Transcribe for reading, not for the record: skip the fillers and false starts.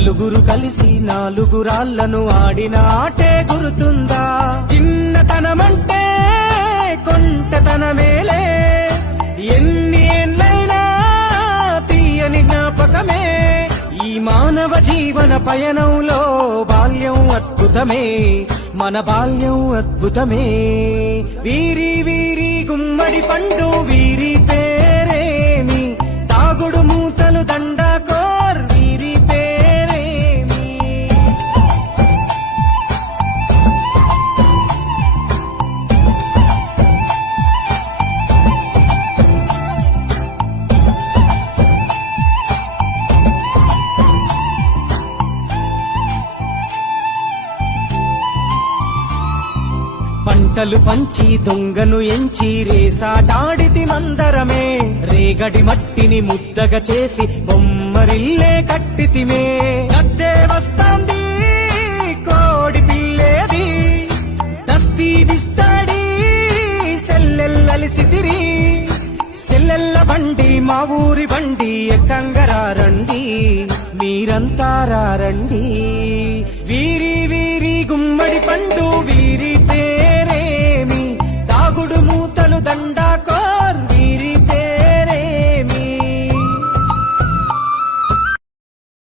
నలుగురు కలిసి నాలుగురాళ్లను ఆడిన ఆటే గుర్తుందా? చిన్నతనమంటే కొంటతనమేలే, ఎన్ని ఏండ్లైనా తీయని జ్ఞాపకమే. ఈ మానవ జీవన పయనంలో బాల్యం అద్భుతమే, మన బాల్యం అద్భుతమే. వీరి వీరి గుమ్మడి పండు వీరి పేరేమి, తాగుడు మూతలు దండాకోర్ వీరి పేరేమి. పంటలు పంచి దొంగను ఎంచి రేసాటాడితి మందరమే, రేగడి మట్టిని ముద్దగా చేసి బొమ్మరిల్లే కట్టితిమే. గద్దే వస్తాంది కోడి పిల్లేది, దస్తీ బిస్తాడి సెల్లెల్లలిసితిరి. సెల్లెల్ల బండి మా ఊరి బండి ఎక్కంగరారండి, మీరంతా రారండి. వీరి వీరి గుమ్మడి పండు వీరి